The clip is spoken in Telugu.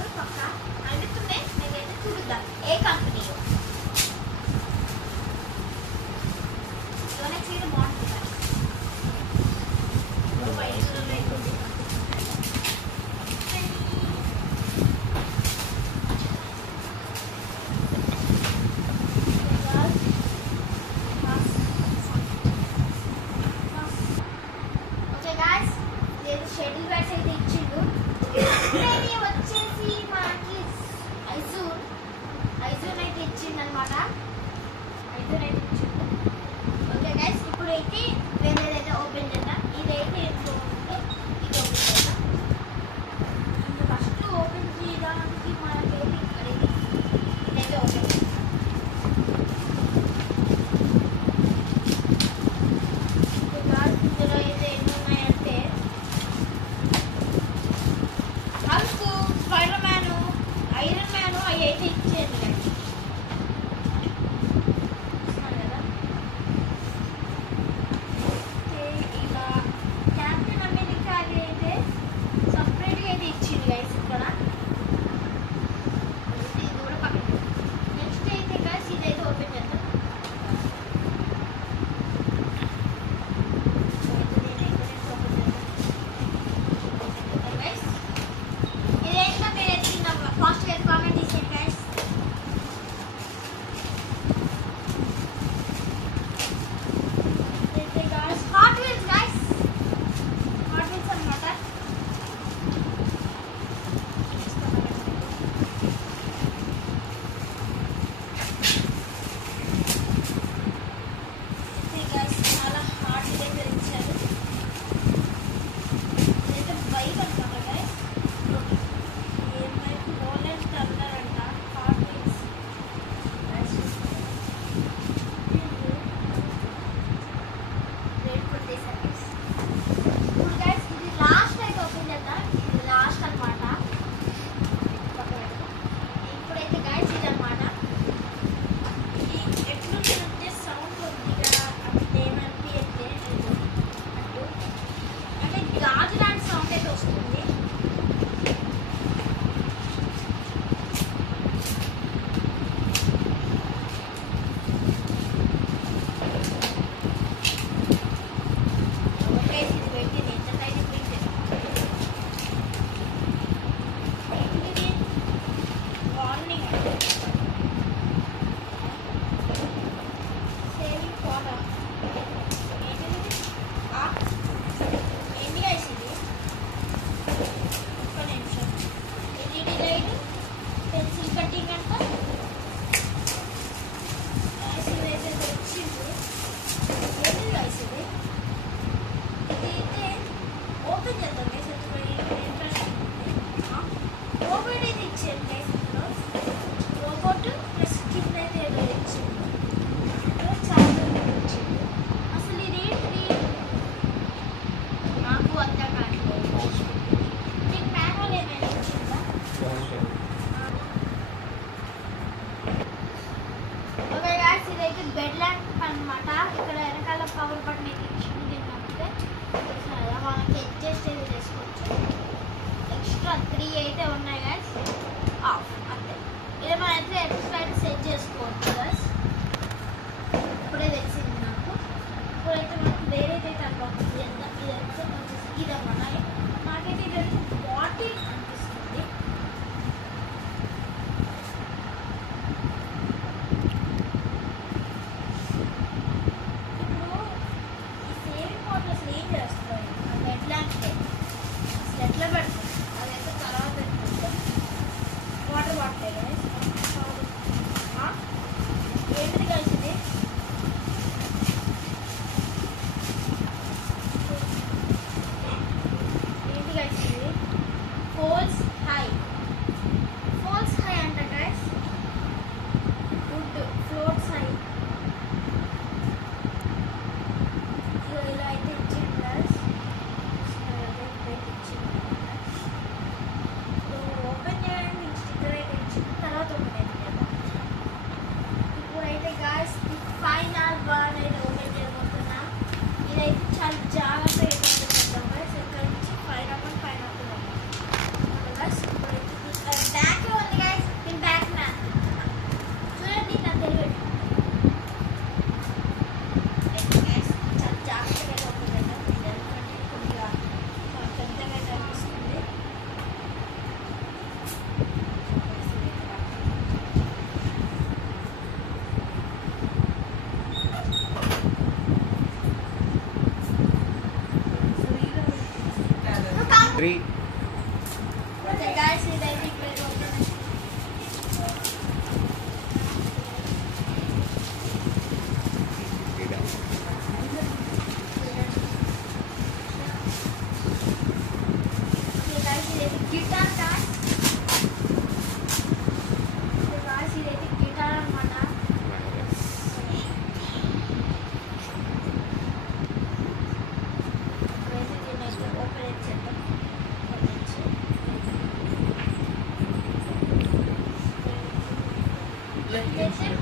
కూడా పక్క అడుగుతున్నాయి. నేనైతే చూద్దాం ఏ కంపెనీ చీర బాగుంటుంది. షటిల్ బ్యాట్స్ అయితే ఇచ్చిండు. వచ్చేసి మనకి ఐజోన్ అయితే ఇచ్చిండు అనమాట. ఐజోన్ అయితే ఇచ్చిండు. ఓకే గైస్, ఇప్పుడైతే వేరేదైతే ఓపెన్ చేద్దాం. ఇదైతే ఎంతో ఉంటే ఇది ఓపెన్ చేద్దాం. ఫస్ట్ ఓపెన్ చేయడానికి మనకైతే ఇక్కడ ఇదైతే ఓపెన్ చేద్దాం. ఇందులో అయితే ఎన్ని ఉన్నాయంటే స్పైడర్ మ్యాన్, ఐరన్ మ్యాన్ అవి అయితే ఇచ్చేది కదా. ఇలా క్యాప్టెన్ అమెరికా అది అయితే సపరేట్గా అయితే ఇచ్చింది గైస్. ఇక్కడ ఇది కూడా పక్కన. నెక్స్ట్ అయితే గైస్ ఇదైతే ఓపెన్ చేద్దాం. బెడ్ ల్యాంప్ అనమాట. ఇక్కడ వెనకాల పవర్ బటన్ అయితే ఇచ్చింది. దీన్ని నొక్కితే మనకి అడ్జస్ట్ అయితే చేసుకోవచ్చు. ఎక్స్ట్రా 3 అయితే ఉన్నాయి గైస్. ఆఫ్ అంతే. ఇది మనం అయితే ఎక్స్ట్రా అయితే సెట్ చేసుకోవచ్చు గైస్. ఇప్పుడే తెలిసింది నాకు. ఇప్పుడైతే మనకి వేరేదైతే అన్లాక్ చేద్దాం. ఇదైతే ఇదన్నమాట. నాకైతే ఇదైతే బాటిల్ అనిపిస్తుంది. ఎట్లా పెడతాం అదైతే తర్వాత పెట్టుకుంటాం. వాటర్ బాటిల్ ఏంటిది కలిసి ఇది ఏంటి కలిసి ఇది ఫోల్స్ హై అంట గైస్. Wood floats high. ఇలా అయితే ఇచ్చింది గైస్. ఓపెన్ చేయడానికి స్టిక్కర్ అయితే ఇచ్చింది. తర్వాత ఓపెన్ అయితే ఇప్పుడైతే గాయస్ 3 ఓకే గైస్ ఇదైతే ఇప్పుడు ఓపెన్ గిటార్ గాయస్ ఇదైతే గిటార్ అన్నమాట ఇప్పుడైతే దీన్ని అయితే ఓపెన్ చేద్దాం చేసి